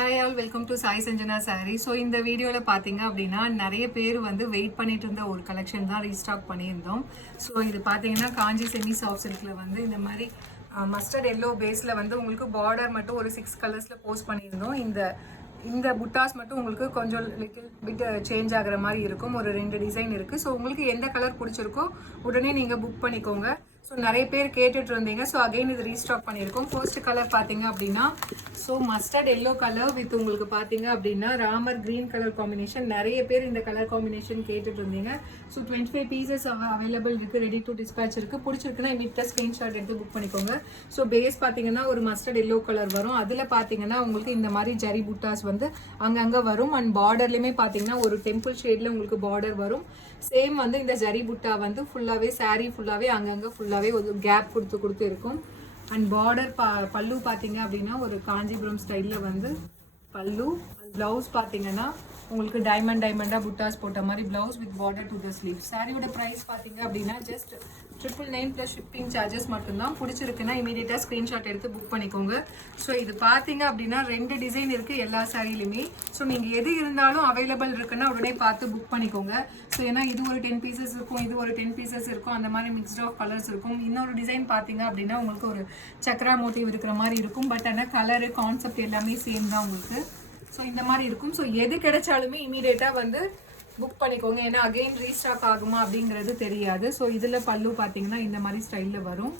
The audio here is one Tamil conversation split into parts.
Hi all, welcome to Sai Sanjana sorry. So இந்த வீடியோவில் பார்த்தீங்க அப்படின்னா நிறைய பேர் வந்து வெயிட் பண்ணிட்டு இருந்த ஒரு கலெக்ஷன் தான் ரீஸ்டாக் பண்ணியிருந்தோம். ஸோ இது பார்த்தீங்கன்னா காஞ்சி செமி சாஃப்ட் சில்கில் வந்து இந்த மாதிரி மஸ்டர்ட் எல்லோ பேஸில் வந்து உங்களுக்கு பார்டர் மட்டும் ஒரு 6 கலர்ஸில் போஸ்ட் பண்ணியிருந்தோம். இந்த புட்டாஸ் மட்டும் உங்களுக்கு கொஞ்சம் லிட்டில் பிட் சேஞ்ச் ஆகிற மாதிரி இருக்கும். ஒரு 2 டிசைன் இருக்குது. ஸோ உங்களுக்கு எந்த கலர் பிடிச்சிருக்கோ உடனே நீங்கள் புக் பண்ணிக்கோங்க. ஸோ நிறைய பேர் கேட்டுட்டு இருந்தீங்க. ஸோ அகைன் இது ரீஸ்டாக் பண்ணியிருக்கோம். ஃபர்ஸ்ட் கலர் பார்த்தீங்க அப்படின்னா so mustard yellow colour with உங்களுக்கு பார்த்தீங்க அப்படின்னா ராமர் கிரீன் கலர் காம்பினேஷன். நிறைய பேர் இந்த கலர் காம்பினேஷன் கேட்டுட்டு இருந்தீங்க. ஸோ 25 பீசஸ் அவைலபிள் இருக்குது. ரெடி டு டிஸ்பேச் இருக்குது. பிடிச்சிருக்குன்னா இமீடியட்டாக ஸ்க்ரீன்ஷாட் எடுத்து புக் பண்ணிக்கோங்க. ஸோ பேஸ் பார்த்தீங்கன்னா ஒரு மஸ்டர்ட் எல்லோ கலர் வரும். அதில் பார்த்தீங்கன்னா உங்களுக்கு இந்த மாதிரி ஜரி புட்டாஸ் வந்து அங்கங்கே வரும். அண்ட் பார்டர்லையுமே பார்த்தீங்கன்னா ஒரு டெம்பிள் ஷேடில் உங்களுக்கு பார்டர் வரும். சேம் வந்து இந்த ஜரி புட்டா வந்து ஃபுல்லாகவே சாரீ ஃபுல்லாகவே அங்கங்கே ஃபுல்லாகவே ஒரு கேப் கொடுத்து இருக்கும். அண்ட் பார்டர் பல்லு பார்த்தீங்க அப்படின்னா ஒரு காஞ்சிபுரம் ஸ்டைலில் வந்து பல்லு. ப்ளவுஸ் பார்த்தீங்கன்னா உங்களுக்கு டைமண்டாக புட்டாஸ் போட்ட மாதிரி blouse with border to the sleeve. சாரியோட ப்ரைஸ் பார்த்தீங்க அப்படின்னா ஜஸ்ட் 999 ப்ளஸ் ஷிப்பிங் சார்ஜஸ் மட்டும்தான். பிடிச்சிருக்குன்னா இமீடியட்டாக ஸ்க்ரீன்ஷாட் எடுத்து புக் பண்ணிக்கோங்க. ஸோ இது பார்த்தீங்க அப்படின்னா 2 டிசைன் இருக்குது எல்லா சாரிலையுமே. ஸோ நீங்கள் எது இருந்தாலும் அவைலபிள் இருக்குன்னா உடனே பார்த்து புக் பண்ணிக்கோங்க. ஸோ ஏன்னா இது ஒரு 10 பீசஸ் இருக்கும், இது ஒரு 10 பீசஸ் இருக்கும், அந்த மாதிரி மிக்ஸ்ட் ஆஃப் கலர்ஸ் இருக்கும். இன்னொரு டிசைன் பார்த்தீங்க அப்படின்னா உங்களுக்கு ஒரு சக்ரா மோட்டிவ் இருக்கிற மாதிரி இருக்கும். பட் ஆனால் கலரு கான்செப்ட் எல்லாமே சேம் தான் உங்களுக்கு. ஸோ இந்த மாதிரி இருக்கும். ஸோ எது கிடைச்சாலுமே இமீடியட்டாக வந்து புக் பண்ணிக்கோங்க. ஏன்னா அகெயின் ரீஸ்டாக் ஆகுமா அப்படிங்கிறது தெரியாது. ஸோ இதில் பல்லு பார்த்தீங்கன்னா இந்த மாதிரி ஸ்டைலில் வரும்.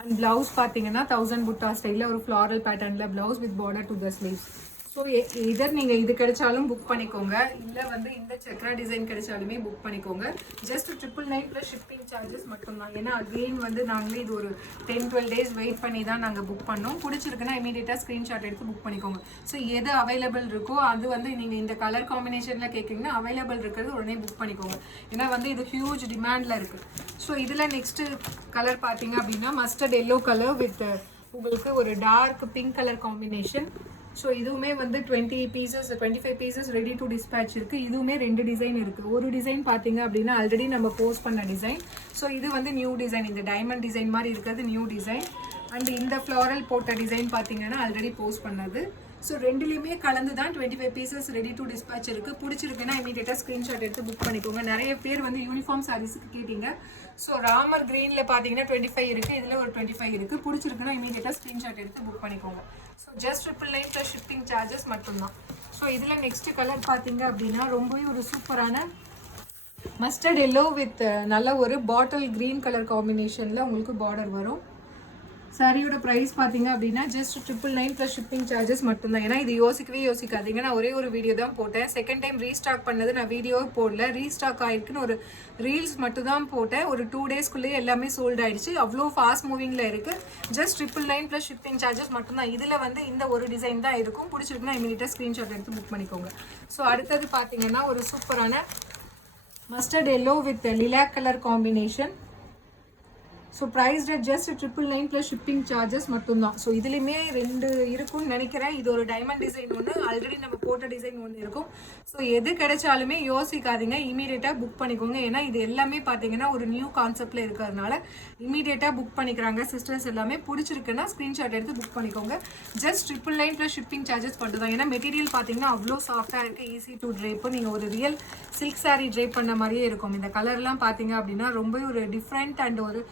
அண்ட் ப்ளவுஸ் பார்த்தீங்கன்னா 1000 புட்டா ஸ்டைலில் ஒரு ஃப்ளாரல் பேட்டர்னில் blouse with border to the sleeves. So இதர் நீங்கள் இது கிடைச்சாலும் புக் பண்ணிக்கோங்க, இல்லை வந்து இந்த சக்ரா டிசைன் கிடைச்சாலுமே புக் பண்ணிக்கோங்க. ஜஸ்ட் 999 ப்ளஸ் ஷிப்பிங் சார்ஜஸ் மட்டும்தான். ஏன்னா அகெயின் வந்து நாங்களே இது ஒரு 10-12 டேஸ் வெயிட் பண்ணி தான் நாங்கள் புக் பண்ணோம். பிடிச்சிருக்குன்னா இமீடியட்டாக ஸ்க்ரீன்ஷாட் எடுத்து புக் பண்ணிக்கோங்க. ஸோ எது அவைலபிள் இருக்கோ அது வந்து நீங்கள் இந்த கலர் காம்பினேஷனில் கேட்குறீங்கன்னா அவைலபிள் இருக்கிறது உடனே புக் பண்ணிக்கோங்க. ஏன்னா வந்து இது ஹியூஜ் டிமாண்டில் இருக்குது. ஸோ இதில் நெக்ஸ்ட்டு கலர் பார்த்தீங்க அப்படின்னா மஸ்டர்ட் எல்லோ கலர் வித் உங்களுக்கு ஒரு dark pink colour combination. So இதுவுமே வந்து 25 பீசஸ் ரெடி டு டிஸ்பேச் இருக்குது. இதுவுமே 2 டிசைன் இருக்குது. ஒரு டிசைன் பார்த்தீங்க அப்படின்னா ஆல்ரெடி நம்ம போஸ்ட் பண்ண டிசைன். ஸோ இது வந்து நியூ டிசைன். இந்த டைமண்ட் டிசைன் மாதிரி இருக்கிறது நியூ டிசைன். அண்ட் இந்த ஃப்ளாரல் போட்ட டிசைன் பார்த்தீங்கன்னா ஆல்ரெடி போஸ்ட் பண்ணது. ஸோ ரெண்டுலேயுமே கலந்து தான் 25 பீசஸ் ரெடி டு டிஸ்பேச் இருக்குது. பிடிச்சிருக்குன்னா இமீடியட்டாக ஸ்க்ரீன்ஷாட் எடுத்து புக் பண்ணிக்கோங்க. நிறைய பேர் வந்து யூனிஃபார்ம் சாரீஸுக்கு கேட்டிங்க. ஸோ ராமர் கிரீனில் பார்த்தீங்கன்னா 25 இருக்குது, இதில் ஒரு 25 இருக்குது. பிடிச்சிருக்குன்னா இமீடியட்டாக ஸ்க்ரீன்ஷாட் எடுத்து புக் பண்ணிக்கோங்க. So just 999 plus shipping charges மட்டும்தான். ஸோ இதில் நெக்ஸ்ட்டு கலர் பார்த்தீங்க அப்படின்னா ரொம்பவே ஒரு சூப்பரான மஸ்டர்ட் எல்லோ வித் நல்ல ஒரு பாட்டில் க்ரீன் கலர் காம்பினேஷனில் உங்களுக்கு பார்டர் வரும். சாரியோட ப்ரைஸ் பார்த்தீங்க அப்படின்னா ஜஸ்ட் 999 ப்ளஸ் ஷிப்பிங் சார்ஜஸ் மட்டும்தான். ஏன்னா இது யோசிக்காதீங்க. நான் ஒரே ஒரு வீடியோ தான் போட்டேன். செகண்ட் டைம் ரீஸ்டாக் பண்ணது நான் வீடியோவே போடல. ரீஸ்டாக் ஆயிருக்குன்னு ஒரு ரீல்ஸ் மட்டும் தான் போட்டேன். ஒரு 2 டேஸ்க்குள்ளேயே எல்லாமே சோல்ட் ஆயிடுச்சு. அவ்வளோ ஃபாஸ்ட் மூவிங்கில் இருக்குது. ஜஸ்ட் 999 ப்ளஸ் ஷிப்பிங் சார்ஜஸ் மட்டும்தான். இதில் வந்து இந்த ஒரு டிசைன் தான் இருக்கும். பிடிச்சிருக்குன்னா இமீடியட்டாக ஸ்க்ரீன்ஷாட் எடுத்து புக் பண்ணிக்கோங்க. ஸோ அடுத்தது பார்த்தீங்கன்னா ஒரு சூப்பரான mustard yellow with lilac colour combination. So price rate just 999 plus shipping charges மட்டும்தான். ஸோ இதுலேயுமே 2 இருக்கும்னு நினைக்கிறேன். இது ஒரு டைமண்ட் டிசைன் ஒன்று, ஆல்ரெடி நம்ம போட்ட டிசைன் ஒன்று இருக்கும். ஸோ எது கிடைச்சாலுமே யோசிக்காதீங்க, இமீடியட்டாக புக் பண்ணிக்கோங்க. ஏன்னா இது எல்லாமே பார்த்தீங்கன்னா ஒரு நியூ கான்செப்டில் இருக்கிறதுனால இமீடியட்டாக புக் பண்ணிக்கிறாங்க சிஸ்டர்ஸ் எல்லாமே. பிடிச்சிருக்குன்னா ஸ்க்ரீன்ஷாட் எடுத்து புக் பண்ணிக்கோங்க. ஜஸ்ட் 999 ப்ளஸ் ஷிப்பிங் சார்ஜஸ் மட்டும் தான். ஏன்னா மெட்டீரியல் பார்த்தீங்கன்னா அவ்வளோ சாஃப்டாக இருக்குது, ஈஸி டு ட்ரேப்பு. நீங்கள் ஒரு ரியல் சில்க் சாரீ ட்ரேப் பண்ண மாதிரியே இருக்கும். இந்த கலர்லாம் பார்த்தீங்க அப்படின்னா ரொம்ப ஒரு டிஃப்ரெண்ட் அண்ட் ஒரு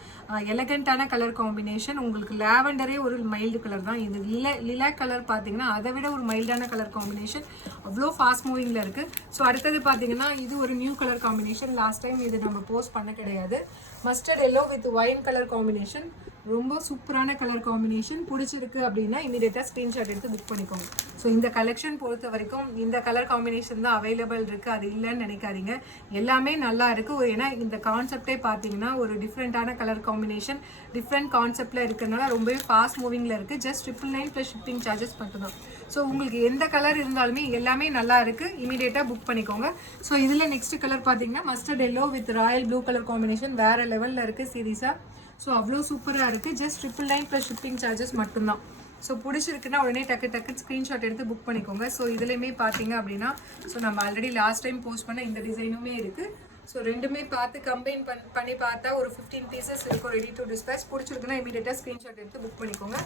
எலகண்டான கலர் காம்பினேஷன். உங்களுக்கு லாவெண்டரே ஒரு மைல்டு கலர் தான். இது லிலாக் கலர் பார்த்தீங்கன்னா அதை விட ஒரு மைல்டான கலர் காம்பினேஷன். அவ்வளோ ஃபாஸ்ட் மூவிங்கில் இருக்குது. ஸோ அடுத்தது பார்த்தீங்கன்னா இது ஒரு new colour combination. Last time இது நம்ம போஸ்ட் பண்ண கிடையாது. Mustard yellow with wine colour combination. ரொம்ப சூப்பரான கலர் காம்பினேஷன். பிடிச்சிருக்கு அப்படின்னா இமீடியட்டாக ஸ்க்ரீன்ஷாட் எடுத்து புக் பண்ணிக்கோங்க. ஸோ இந்த கலெக்ஷன் பொறுத்த வரைக்கும் இந்த கலர் காம்பினேஷன் தான் அவைலபிள் இருக்குது. அது இல்லைன்னு நினைக்காதீங்க, எல்லாமே நல்லா இருக்குது. ஏன்னா இந்த கான்செப்டே பார்த்தீங்கன்னா ஒரு டிஃப்ரெண்ட்டான கலர் காம்பினேஷன், டிஃப்ரெண்ட் கான்செப்டில் இருக்கிறதுனால ரொம்பவே ஃபாஸ்ட் மூவிங்கில் இருக்குது. ஜஸ்ட் 999 ப்ளஸ் ஷிப்பிங் சார்ஜஸ் மட்டும்தான். ஸோ உங்களுக்கு எந்த கலர் இருந்தாலுமே எல்லாமே நல்லா இருக்குது, இமீடியட்டாக புக் பண்ணிக்கோங்க. ஸோ இதில் நெக்ஸ்ட் கலர் பார்த்தீங்கன்னா mustard yellow with Royal blue colour combination. வேறு லெவலில் இருக்குது சீரீஸாக. ஸோ அவ்வளோ சூப்பராக இருக்குது. ஜஸ்ட் 999 ப்ளஸ் ஷிப்பிங் சார்ஜஸ் மட்டும்தான். ஸோ பிடிச்சிருக்குன்னா உடனே டக்கு ஸ்க்ரீன்ஷாட் எடுத்து புக் பண்ணிக்கோங்க. ஸோ இதுலேயுமே பார்த்தீங்க அப்படின்னா ஸோ நம்ம ஆல்ரெடி லாஸ்ட் டைம் போஸ்ட் பண்ண இந்த டிசைனுமே இருக்குது. ஸோ ரெண்டுமே பார்த்து கம்பைன் பண்ணி பார்த்தா ஒரு 15 பீசஸ் இருக்கும் ரெடி டு டிஸ்பேச். பிடிச்சிருக்குன்னா இமீடியட்டாக ஸ்க்ரீன்ஷாட் எடுத்து புக் பண்ணிக்கோங்க.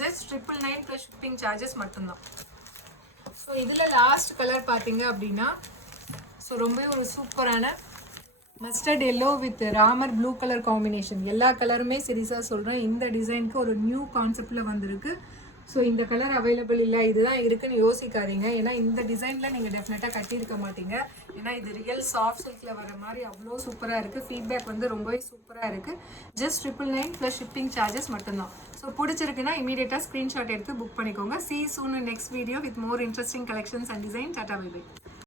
ஜஸ்ட் 999 ப்ளஸ் ஷிப்பிங் சார்ஜஸ் மட்டும்தான். ஸோ இதில் லாஸ்ட் கலர் பார்த்தீங்க அப்படின்னா ஸோ ரொம்பவே ஒரு சூப்பரான mustard yellow with Ramar blue colour combination. எல்லா கலருமே சீரியஸாக சொல்கிறேன், இந்த டிசைனுக்கு ஒரு நியூ கான்செப்டில் வந்திருக்கு. ஸோ இந்த கலர் அவைலபிள் இல்லை இதுதான் இருக்குன்னு யோசிக்காதீங்க. ஏன்னா இந்த டிசைனில் நீங்கள் டெஃபினட்டாக கட்டியிருக்க மாட்டீங்க. ஏன்னா இது ரியல் சாஃப்ட் சில்கில் வர மாதிரி அவ்வளோ சூப்பராக இருக்குது. ஃபீட்பேக் வந்து ரொம்பவே சூப்பராக இருக்குது. ஜஸ்ட் 999 ப்ளஸ் ஷிப்பிங் சார்ஜஸ் மட்டும்தான். ஸோ பிடிச்சிருக்குன்னா இமீடியட்டாக ஸ்க்ரீன்ஷாட் எடுத்து புக் பண்ணிக்கோங்க. See you soon in next video with more interesting collections and design. Tata, bye bye.